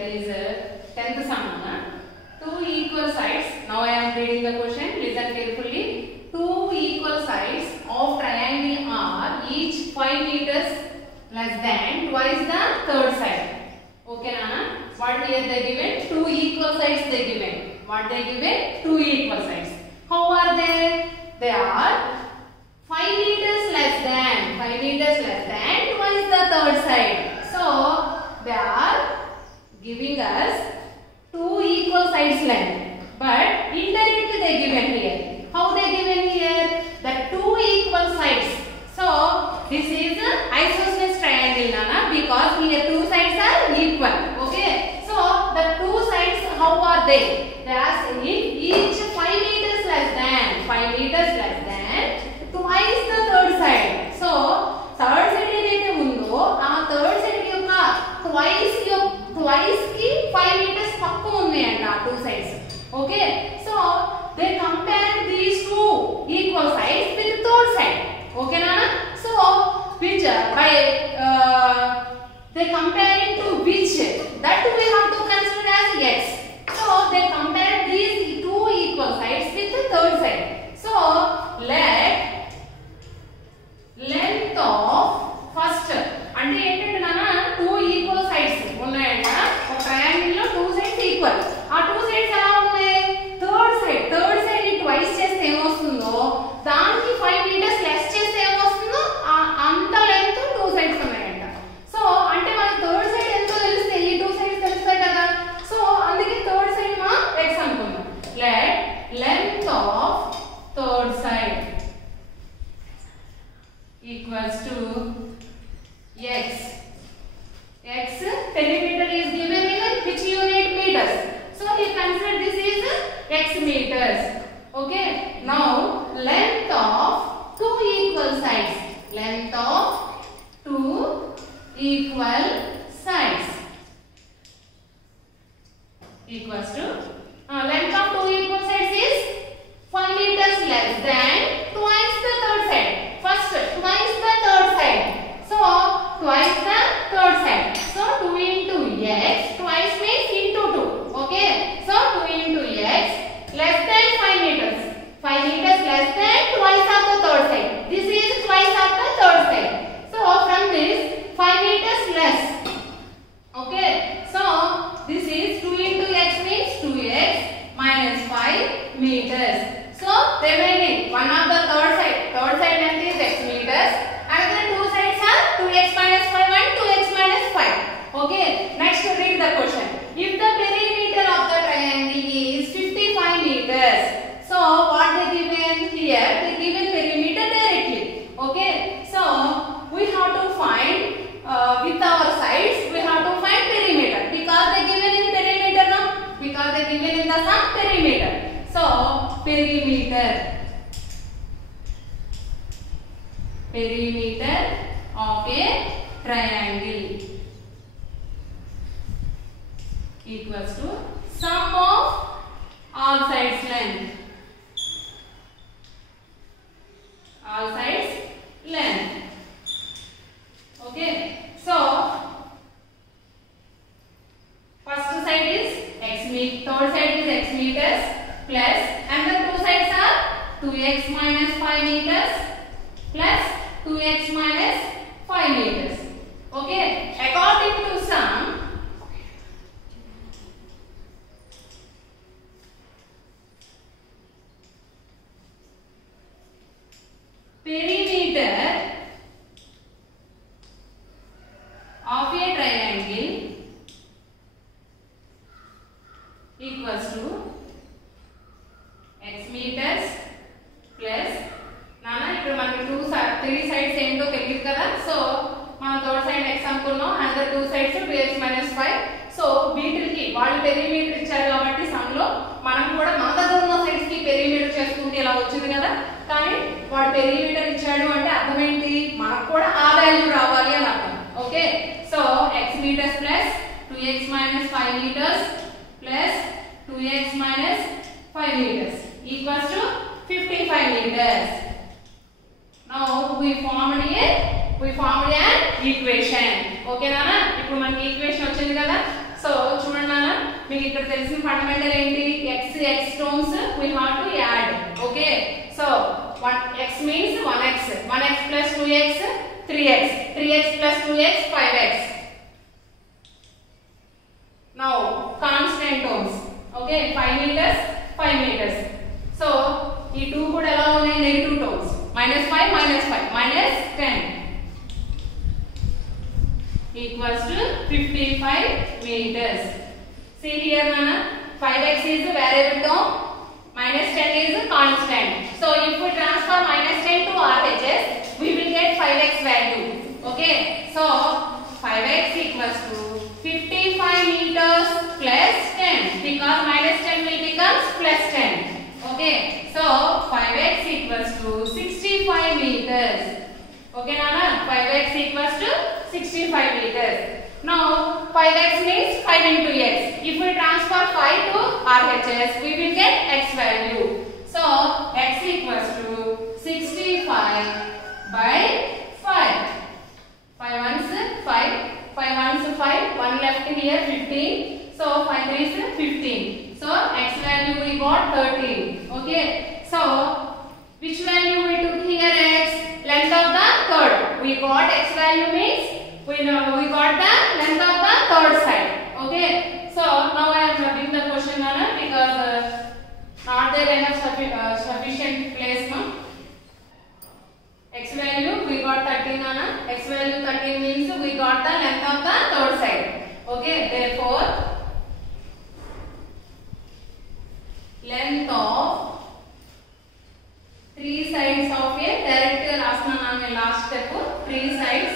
that is 10th sum. Two equal sides. Now I am reading the question. Listen carefully. Two equal sides of triangle are each 5 meters less than twice the third side. Okay, Nana? What here they given? Two equal sides they given. What they given? Two equal sides. How are they? They are 5 meters less than twice the third side. So they are giving us two equal sides length, but indirectly they given here. How they given here? The two equal sides. So this is an isosceles triangle, Nana, because here two sides are equal. Okay. So the two sides, how are they? They are saying each 5 meters less than twice the third side. So third side ఏదైతే ఉందో ఆ third side యొక్క twice కి 5 meters తక్కువ ఉన్నాయంట ఆ two sides. Okay. So they compare these two equal sides with third side. Okay, Nana? So which by they comparing to which, that we have to consider as x. So they compare these two equal sides with the third side. So let length of first అంటే ఏంటంటే నాన్న two equal sides ఉన్నాయంట. ఒక triangle లో two sides equal. ఆ two sides ఎలా ఉన్నాయి? Third side ని ట్వైస్ చేస్తే ఏమొస్తుందో దానికి 5 meters లెస్ చేస్తే ఏమొస్తుందో అంత లెంగ్త్ two sides ఉన్నాయంట. సో అంటే మనకి థర్డ్ సైడ్ ఎంతో తెలిస్తే ఈ two sides తెలుస్తాయి కదా. సో అందుకే థర్డ్ సైడ్ మా x అనుకుందాం. Let length of third side equals to x. X perimeter is given in which unit? Meters. So you consider this is x meters. Okay. Now length of two equal sides. Length of two equal sides equals to length of two equal sides is 5 meters less than twice the third side. First twice the third side. So twice the third side. So 2 into x. Twice means into 2. Okay. So 2 into x less than 5 meters. 5 meters less than twice of the third side. This is twice of the third side. So from this 5 meters less. Okay. So this is 2 into x means 2x minus 5 meters. So remaining one of the third side length is x meters. Another two sides are 2x minus 5 and 2x minus 5. Okay. Next read the question. If the perimeter of the triangle is 55 meters. So what they given here? They given perimeter directly. Okay. So we have to find with our sides we have to find perimeter because they given in perimeter now. Because they given in the sum perimeter. So perimeter of a triangle equals to sum of all sides length. All sides length. Okay. So first side is x meter, third side is x meters plus, and the two sides are 2x minus 5 meters plus 2x minus 5 meters. Okay. According to sum, perimeter of a triangle equals to x meters plus నానా ఇప్పుడు మనకి 3 sides ఏంటో తెలియదు కదా. So మనం third side x అనుకున్నాం. Another two sides 2x minus 5. So వీటికి వాళ్ళు పెరిమీటర్ ఇచ్చారు కాబట్టి సమ్ లో మనం కూడా మన దగ్గర ఉన్న సైడ్స్ కి పెరిమీటర్ చేసుకుంటే ఇలా వచ్చింది కదా. కానీ వాడు పెరిమీటర్ ఇచ్చాడు అంటే అర్థం ఏంటి? మనకు కూడా ఆ వాల్యూ రావాలి అని అర్థం. Okay. So x meters plus 2x minus 5 meters plus 2x minus 5 meters equals to 55 meters. Now we formed an equation. Okay, Nana? ఇప్పుడు మనకి ఈక్వేషన్ వచ్చింది కదా. సో మీకు ఇక్కడ తెలిసిన ఫండమెంటల్ ఏంటి x terms we have to add. Okay, so 1x means 1x plus 2x 3x plus 2x 5x. Now constant terms. Okay, 5 meters. So ఈ 2 కూడా ఎలా ఉన్నాయి negative terms -5 -10 equals to 55 meters. See here nana, 5x is the variable term, -10 is the constant. So if we transfer -10 to RHS, we will get 5x value. Okay, so 5x equals to 55 meters plus 10 because -10 will become plus 10. Okay, so 5x equals to 65 meters. Okay nana, 5x equals to 65 meters. Now 5x means 5 into x. If we transfer 5 to RHS, we will get x value. So x equals to 65 by 5. 5 ones 5, 5 ones 5, 1 left here 15. So 5 3 is 15. So x value we got 13. Okay, so which value we took here? X, length of the third. We got x value means we got the length of the third side. Okay, so now I am doing the question Nana, because not there enough sufficient place no. X value we got 13 Nana. X value 13 means we got the length of the third side. Okay, therefore length of 3 sides of a direct rasna name last step 3 sides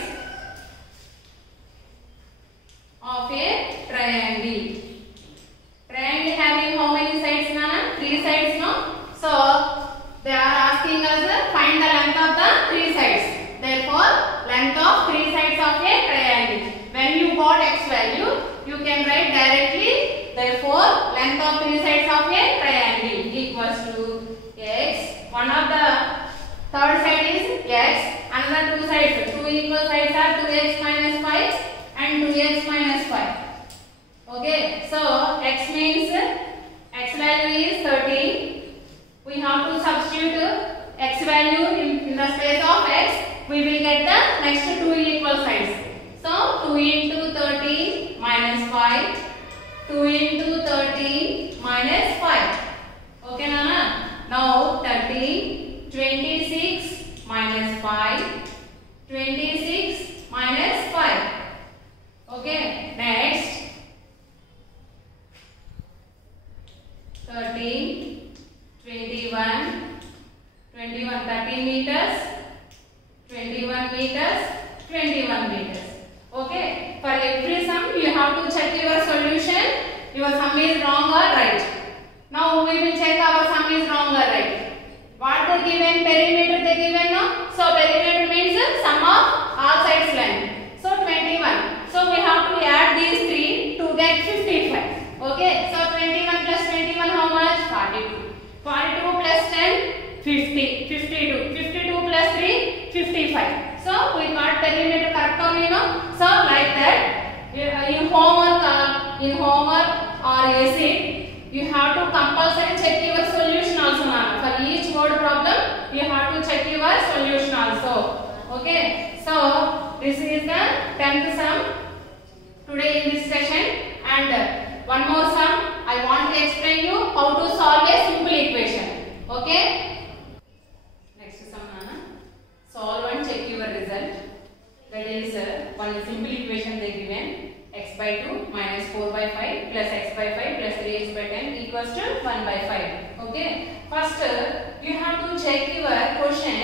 of a triangle. Triangle having how many sides nana? 3 sides no. So they are asking us find the length of the 3 sides. Therefore length of 3 sides of a triangle. When you got x value, you can write directly. Therefore length of 3 sides of a triangle equals to x. One of the third side is x. Another 2 sides, 2 equal sides are 2x minus 5 and 2x minus 5. Okay, so x means x value is 13. We have to substitute x value in the space of x. We will get the next 2 equal sides. So 2 into 13 minus 5, 2 into 13 minus 5. Okay nana. Now 13, 26 minus 5, 26 minus 5. Okay, next 13, 21, 13 meters, 21 meters, 21 meters. Okay, for every sum you have to check your solution. Your sum is wrong or right. Now we will check our sum is wrong or right. What they given? Perimeter they given no. So perimeter means sum of all sides length. So 21. So we have to add these 3 to get 55. Okay. So 21 plus 21 how much? 42. 42 plus 10 50. 52. 52 plus 3 55. So we got perimeter correct only no. So like that in homework or essay you have to compulsory check your solution also now. For each word problem you have to check your solution also. Okay, so this is the 10th sum today in this session, and one more sum I want to explain you how to solve a simple equation. Okay, next sum nana, solve and check your result. That is one simple equation they given, x by 2 minus 4 by 5 plus x by 5 plus 3x by 10 equals to 1 by 5. Okay, first you have to check your question.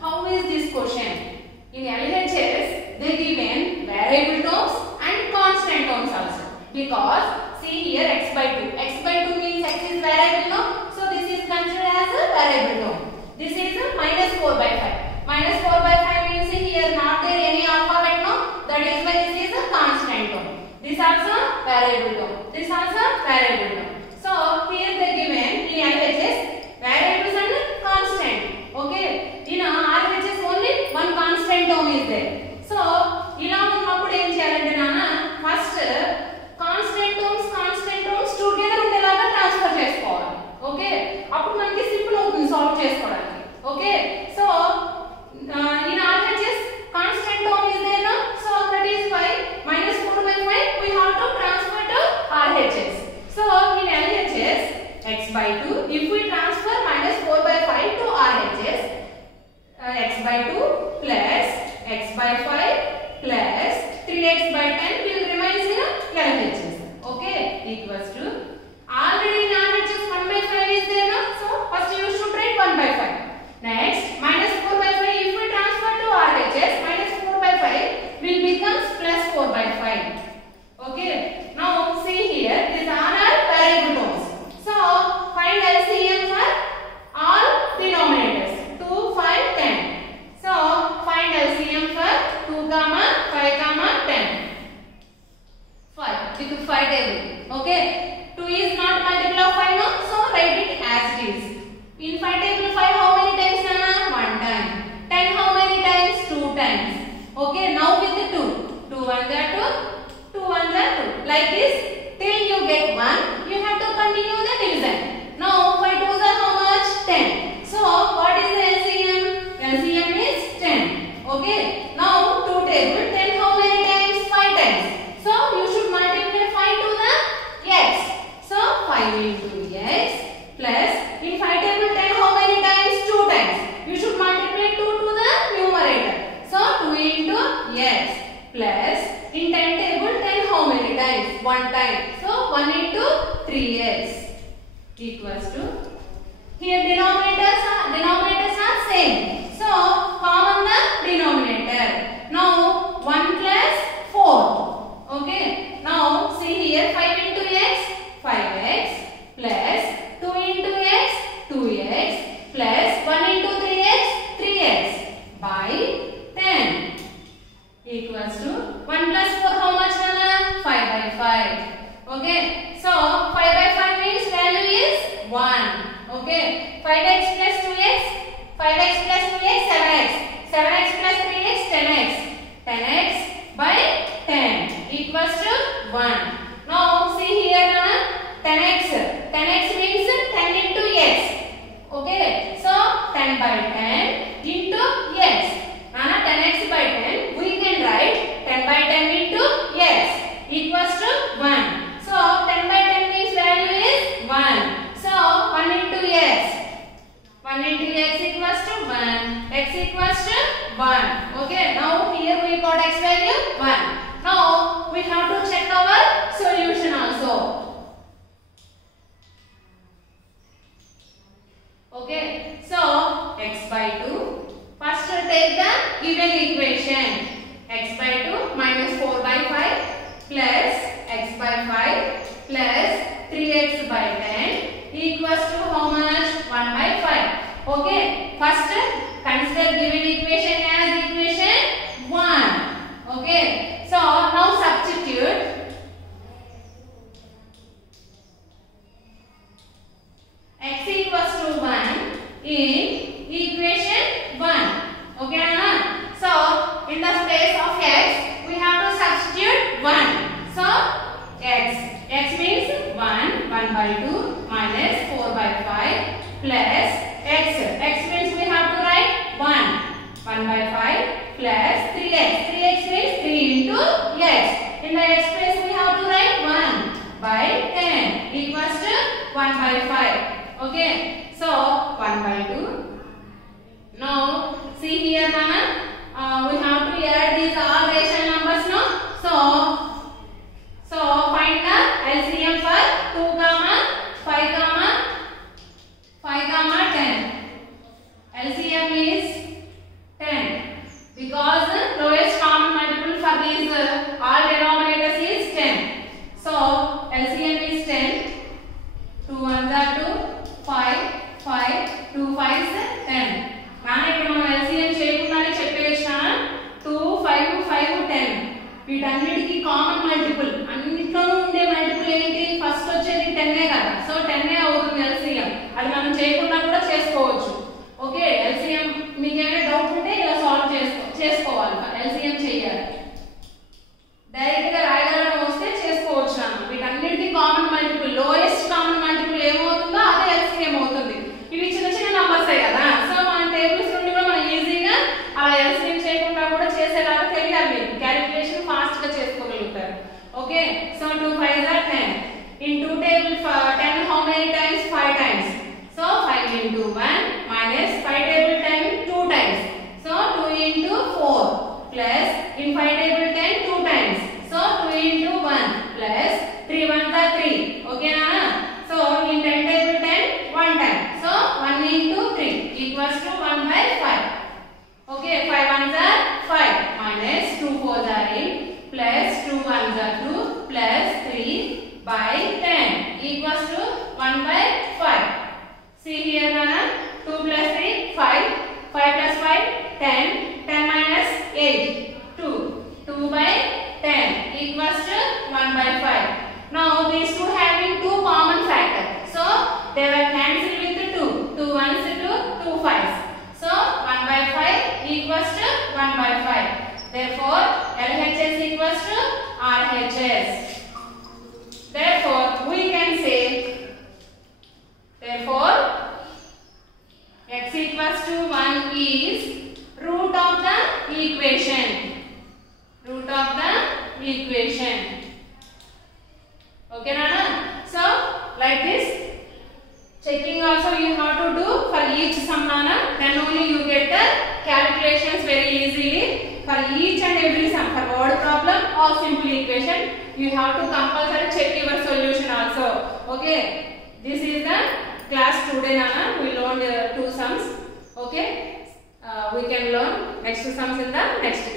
How is this question? In LHS they given variable terms and constant terms also, because see here x by 2 means x is variable no. So this is considered as a variable term. This is a minus 4 by 5. Minus 4 by 5 means here not there any alphabet no. That is why this is a constant term. This also variable term. This also variable term. So here they given in LHS variables and constant. Okay. In RHS only one constant term is there. So ఇలా ఉన్నప్పుడు ఏం చేయాలంటే నాన్న, first constant terms అప్పుడు మనకి simple అవుతుంది solve చేసుకోవడానికి. Okay, so in RHS constant term is there now, so that is why minus 4/5 we have to transfer to RHS. So in LHS x by 2, if we transfer minus 4/5 to RHS, x by 2 plus x by 5 plus 3x by 10 will remain in LHS. Okay, equals to already in RHS 1/5 is there now, so first you should write 1/5. Next minus 4/5, if we transfer to RHS, minus 4/5 will becomes plus 4/5. Okay, now see here, these are variable terms. So find LCM for all denominators 2, 5, 10. So find LCM for 2, 5, 10. 5 with 5 table. Okay, 2 is not multiple of 5 now, so write it as it is. In 5 table 5 how many times Nana? 1 time. 10 how many times? 2 times. Okay, now with the 2. 2 1s are 2, 2 1s are 2. Like this till you get 1, you have to continue the division. Now 5 2s are how much? 10. So what is the LCM? LCM is 10. Okay, now 2 table 10 how many times? 5 times. So you should multiply 5 to the x. So 5 into x plus in 5 table 10 how many times? 2 times. You should multiply 2 to the numerator. So 2 into x plus in 10 table 10 how many times? 1 time. So 1 into 3x equals to, here denominators are same. So common the denominator. Now 1 plus 4. Okay, now see here 5 into x 5x plus 2 into x 2x plus 1 into 3x 3x by 10 equals to 1 plus 4 how much Nana? 5/5. Okay, so 5/5 means value is 1. Okay, 5x plus 2x 5x plus 2x 7x 7x plus 3x 10x 10x by 10 equals to 1. Now see here Nana, 10x means 10 into x. Okay, so 10 by 10 into x. Nana, 10x by 10 we can write 10 by 10 into x equals to 1. So 10 by 10 means value is 1. So 1 into x. 1 into x equals to 1. X equals to 1. Okay, now here we got x value 1. Now we have to check our solution also. Okay, so x by 2. First take the given equation. X by 2 minus 4/5 plus x by 5 plus 3x by 10 equals to how much? 1/5. Okay, first consider given equation as equation 1. Okay, so now substitute x equals to 1 in equation 1. Okay, Anna? So in the place of x we have to substitute 1. So x means 1/2 minus 4/5 plus x means we have to write 1/5 plus 3x means 3 into x. In the x place we have to write 1/10 equals to 1/5. Okay, so 1/2. Now see here Nana, we have to add these all rational numbers now. So find the LCM for 2, 5, 10. LCM is 10 because lowest common multiple for these all denominators is 10. So LCM is 10. 2 1s are 2, 5, 2 5s 10. Nana ఇప్పుడు మనం LCM చేయకుండానే చెప్పేయొచ్చు. 2 5 5 10 వీటన్నిటికి common multiple, అన్నిట్లోనూ ఉండే multiple ఏంటి? First వచ్చేది 10 కదా. So 10 అవుతుంది LCM. అది మనం చేయకుండా కూడా చేసుకోవచ్చు. ఓకే, LCM మీకు ఏమైనా డౌట్ ఉంటే ఇలా సాల్వ్ చేసుకోవాలి. LCM చేయాలి, డైరెక్ట్ గా రాయగలడం వస్తే చేసుకోవచ్చు. వీటన్నిటికి common multiple, lowest common multiple ఏమవుతుందో అదే LCM అవుతుంది. plus in 5 table 10 2 times. So 2 into 1 plus 3 ones are 3. Okay na? So in 10 table 10 1 time. So 1 into 3 equals to 1 by 5. Okay, 5 ones are 5 minus 2 fours are 8 plus 2 ones are 2 plus 3 by 10 equals to 1 by 5. See here Nana, 2 plus 3 5, 5 plus 5 10, 10 minus 8 2, 2 by 10 equals to 1 by 5. Now these two having two common factors. So they were cancelled with 2. 2 ones to 2 fives. So 1 by 5 equals to 1 by 5. Therefore LHS equals to RHS. Therefore we can say, therefore x equals to 1 is root of the equation. Root of the equation. Okay Nana? So like this, checking also you have to do for each sum Nana, then only you get the calculations very easily for each and every sum. For word problem or simple equation, you have to compulsory check your solution also. Okay, this is the class today Nana. We learned two sums. Okay, we can learn next two sums in the next